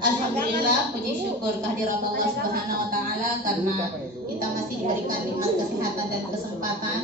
Alhamdulillah, puji syukur kehadirat Allah Subhanahu wa taala karena kita masih diberikan nikmat kesehatan dan kesempatan.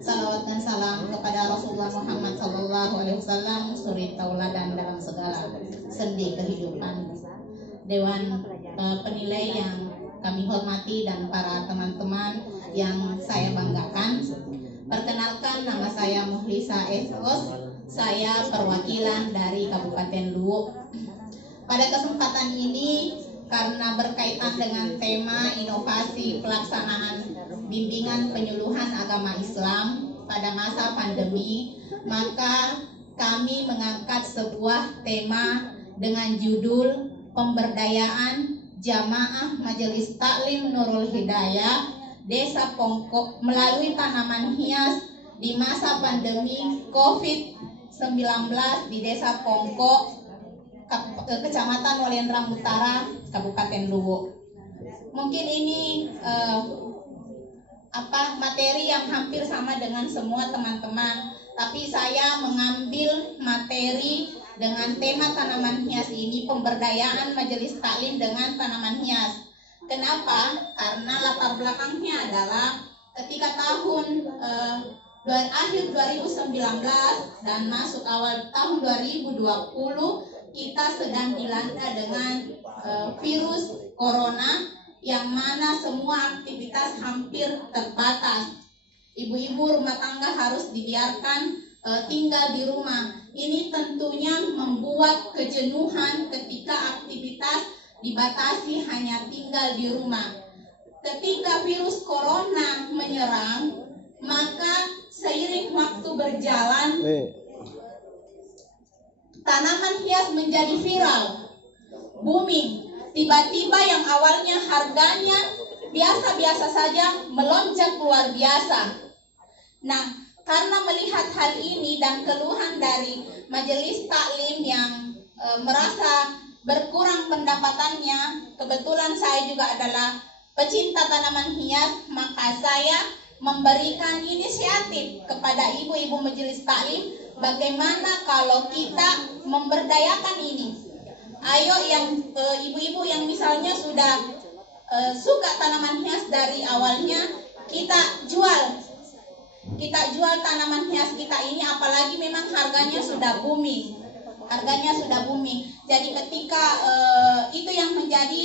Salawat dan salam kepada Rasulullah Muhammad SAW, suri tauladan dalam segala sendi kehidupan. Dewan penilai yang kami hormati dan para teman-teman yang saya banggakan. Perkenalkan, nama saya Muhlisa Efos. Saya perwakilan dari Kabupaten Luwu. Pada kesempatan ini, karena berkaitan dengan tema inovasi pelaksanaan bimbingan penyuluhan agama Islam pada masa pandemi, maka kami mengangkat sebuah tema dengan judul Pemberdayaan Jamaah Majelis Taklim Nurul Hidayah Desa Pongko melalui tanaman hias di masa pandemi COVID-19 di Desa Pongko, Kecamatan Walendra Utara, Kabupaten Luwu. Mungkin ini materi yang hampir sama dengan semua teman-teman, tapi saya mengambil materi dengan tema tanaman hias ini, pemberdayaan majelis taklim dengan tanaman hias. Kenapa? Karena latar belakangnya adalah ketika tahun akhir 2019 dan masuk awal tahun 2020, kita sedang dilanda dengan virus corona yang mana semua aktivitas hampir terbatas. Ibu-ibu rumah tangga harus dibiarkan tinggal di rumah. Ini tentunya membuat kejenuhan ketika aktivitas dibatasi hanya tinggal di rumah. Ketika virus corona menyerang, maka seiring waktu berjalan, tanaman hias menjadi viral, booming. Tiba-tiba yang awalnya harganya biasa-biasa saja melonjak luar biasa. Nah, karena melihat hal ini dan keluhan dari majelis taklim yang merasa berkurang pendapatannya, kebetulan saya juga adalah pecinta tanaman hias, maka saya memberikan inisiatif kepada ibu-ibu majelis taklim, bagaimana kalau kita memberdayakan ini. Ayo yang ibu-ibu yang misalnya sudah suka tanaman hias dari awalnya, kita jual tanaman hias kita ini, apalagi memang harganya sudah booming. Jadi ketika itu yang menjadi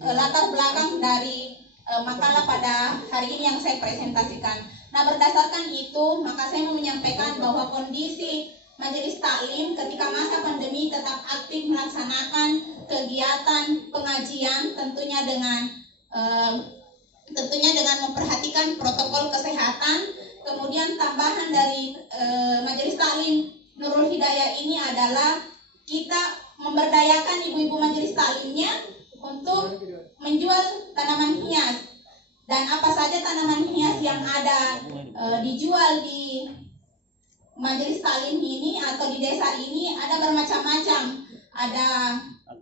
latar belakang dari makalah pada hari ini yang saya presentasikan. Nah, berdasarkan itu, maka saya mau menyampaikan bahwa kondisi majelis taklim ketika masa pandemi tetap aktif melaksanakan kegiatan pengajian, tentunya dengan memperhatikan protokol kesehatan. Kemudian tambahan dari majelis taklim Nurul Hidayah ini adalah kita memberdayakan ibu-ibu majelis taklimnya untuk menjual tanaman hias. Dan apa saja tanaman hias yang ada dijual di majelis taklim ini atau di desa ini ada bermacam-macam. Ada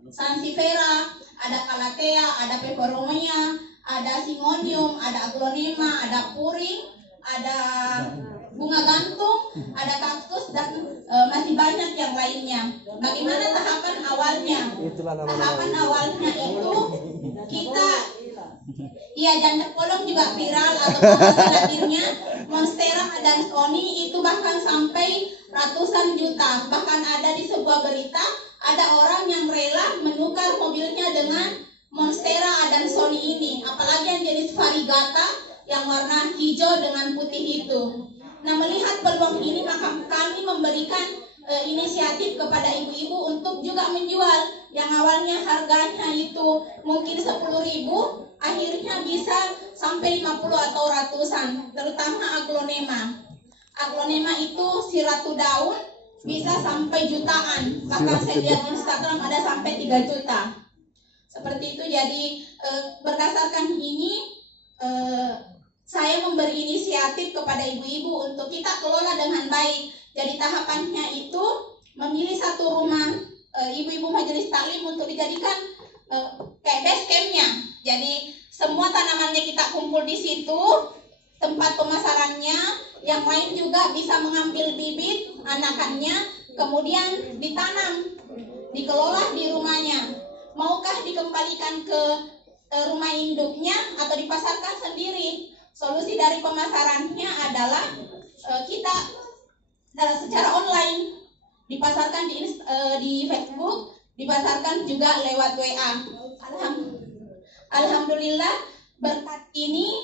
sansifera, ada calathea, ada peperomia, ada syngonium, ada aglonema, ada puring, ada bunga gantung, ada kaktus, dan masih banyak yang lainnya. Bagaimana tahapan awalnya? Tahapan awalnya itu kita, janda polong juga viral atau hasilnya monstera dan sony itu bahkan sampai ratusan juta. Bahkan ada di sebuah berita ada orang yang rela menukar mobilnya dengan monstera dan sony ini, apalagi yang jenis variegata yang warna hijau dengan putih itu. Nah, melihat peluang ini maka kami memberikan inisiatif kepada ibu-ibu untuk juga menjual yang awalnya harganya itu mungkin 10.000, akhirnya bisa sampai 50 atau ratusan, terutama aglonema. Aglonema itu si ratu daun bisa sampai jutaan, bahkan saya lihat di Instagram ada sampai 3 juta. Seperti itu. Jadi berdasarkan ini saya memberi inisiatif kepada ibu-ibu untuk kita kelola dengan baik. Jadi tahapannya itu memilih satu rumah ibu-ibu majelis taklim untuk dijadikan kayak base campnya. Jadi semua tanamannya kita kumpul di situ, tempat pemasarannya. Yang lain juga bisa mengambil bibit anakannya, kemudian ditanam, dikelola di rumahnya. apakah dikembalikan ke rumah induknya atau dipasarkan sendiri? Solusi dari pemasarannya adalah kita secara online, dipasarkan di Facebook, dipasarkan juga lewat WA. Alhamdulillah berkat ini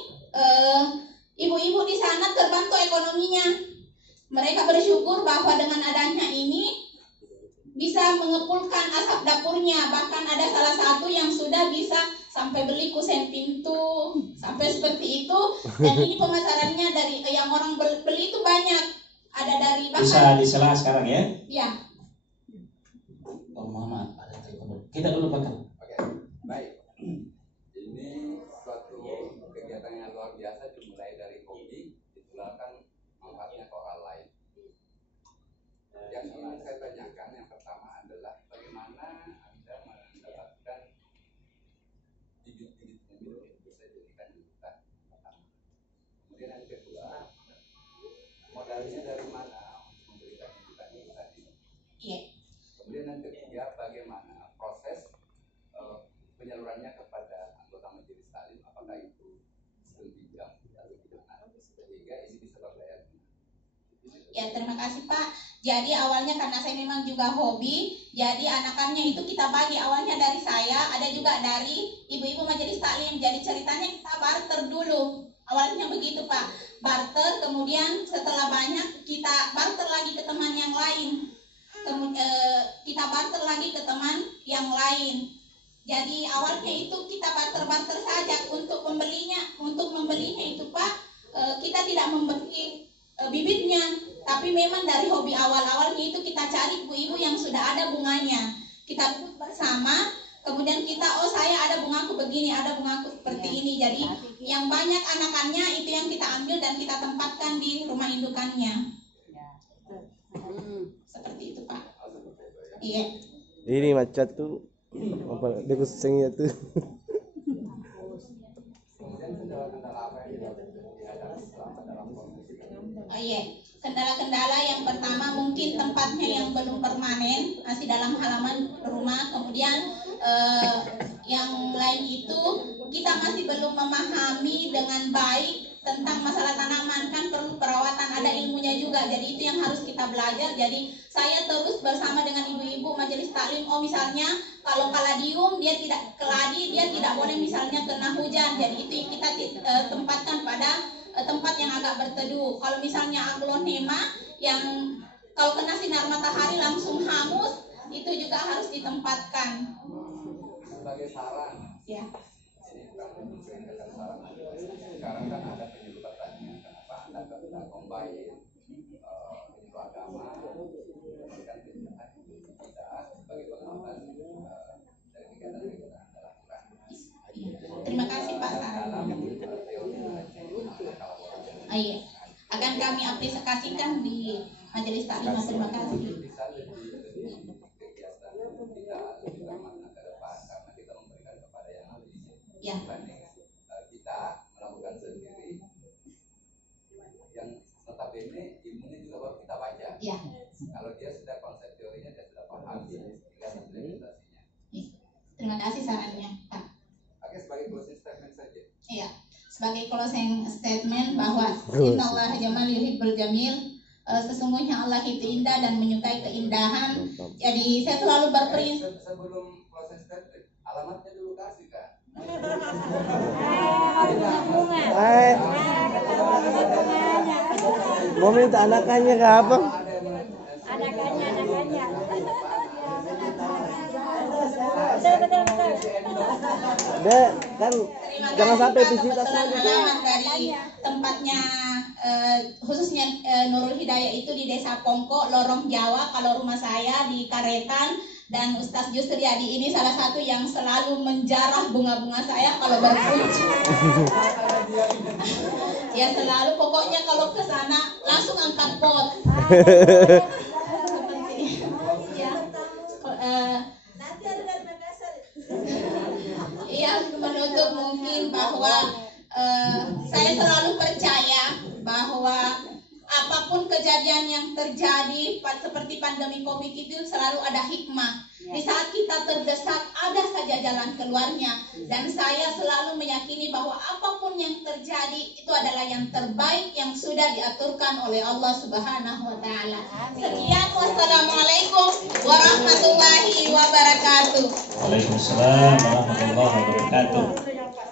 ibu-ibu di sana terbantu ekonominya. Mereka bersyukur bahwa dengan adanya ini bisa mengepulkan asap dapurnya. Bahkan ada salah satu yang sudah bisa sampai beli kusen pintu, sampai seperti itu. Dan ini pemasarannya dari yang orang beli itu banyak. Ada dari bahkan bisa disela sekarang ya? Ya. Oh Mama, ada telepon. Kita dulu Pak. Oke, baik. Ini suatu kegiatan yang luar biasa, dimulai dari hobi, ditularkan manfaatnya ke orang lain. Yang ingin saya tanyakan yang pertama adalah bagaimana Anda mendapatkan bibit-bibit mobil yang bisa dijadikan hiburan pertama. Kemudian yang kedua, modalnya dari mana untuk memberikan hiburan ini? Iya. Kemudian yang ketiga, bagaimana proses penyalurannya kepada anggota majelis taklim, apakah itu berjenjang atau gimana, sehingga ini bisa berbayar? Ya, terima kasih Pak. Jadi awalnya karena saya memang juga hobi, jadi anakannya itu kita bagi. Awalnya dari saya, ada juga dari ibu-ibu majelis taklim. Jadi ceritanya kita barter dulu. Awalnya begitu Pak, barter, kemudian setelah banyak kita barter lagi ke teman yang lain. Kita barter lagi ke teman yang lain. Jadi awalnya itu kita barter-barter saja. Untuk membelinya itu Pak, kita tidak membeli bibitnya, tapi memang dari hobi awalnya itu kita cari ibu-ibu yang sudah ada bunganya. Kita duduk bersama, kemudian kita, oh saya ada bungaku begini, ada bungaku seperti ini. Jadi yang banyak anakannya itu yang kita ambil dan kita tempatkan di rumah indukannya. Seperti itu Pak. Iya. Ini macam tu apa dia kusengnya tu. Oh iya, kendala-kendala yang pertama mungkin tempatnya yang belum permanen, masih dalam halaman rumah. Kemudian yang lain itu kita masih belum memahami dengan baik tentang masalah tanaman, kan perlu perawatan, ada ilmunya juga. Jadi itu yang harus kita belajar. Jadi saya terus bersama dengan ibu-ibu majelis taklim. Oh misalnya kalau kaladium dia tidak keladi, dia tidak boleh misalnya kena hujan. Jadi itu kita tempatkan pada tempat yang agak berteduh. Kalau misalnya aglonema yang kalau kena sinar matahari langsung hangus, itu juga harus ditempatkan. Sebagai saran, Ya. ini bukan memberikan saran. Sekarang kan ada penyuluh pertanian, kenapa Anda tidak combine ilmu agama memberikan pendidikan kita sebagai pengawasan dari kegiatan-kegiatan Anda lakukan. Terima kasih Pak sarannya. Oh, iya. Akan kami aplikasikan di majelis taklim. Terima kasih. Bisa lebih kegiatan kita lebih bermakna ke depan karena kita memberikan kepada yang ahli. Ya. Dibanding kita melakukan sendiri yang notabene ilmunya juga baru kita baca. Ya. Kalau dia sudah konsep teorinya, dia sudah paham, tinggal implementasinya. Terima kasih sarannya Pak. Oke, sebagai closing statement saja. Iya. Sebagai closing statement bahwa innallaha jamal yuhibbul jamil, sesungguhnya Allah itu indah dan menyukai keindahan. Jadi saya selalu berprinsip. Sebelum closing statement, alamatnya dulu kasih Kak. Mau minta anakannya ke apa? Anakannya. Betul. Dek, kan jangan sampai Kebetulan visitasnya. halaman dari tempatnya khususnya Nurul Hidayah itu di Desa Pongko, Lorong Jawa. Kalau rumah saya di Karetan, dan Ustadz Yusriyadi ini salah satu yang selalu menjarah bunga-bunga saya kalau berkunjung. Ya selalu, pokoknya kalau ke sana langsung angkat pot. Ya. Iya, menutup mungkin bahwa saya selalu percaya bahwa apapun kejadian yang terjadi seperti pandemi COVID itu selalu ada hikmah. Di saat kita terdesak, ada saja jalan keluarnya. Dan saya selalu meyakini bahwa apapun yang terjadi itu adalah yang terbaik yang sudah diaturkan oleh Allah Subhanahu wa taala. Sekian, wassalamualaikum warahmatullahi wabarakatuh. Waalaikumsalam warahmatullahi wabarakatuh.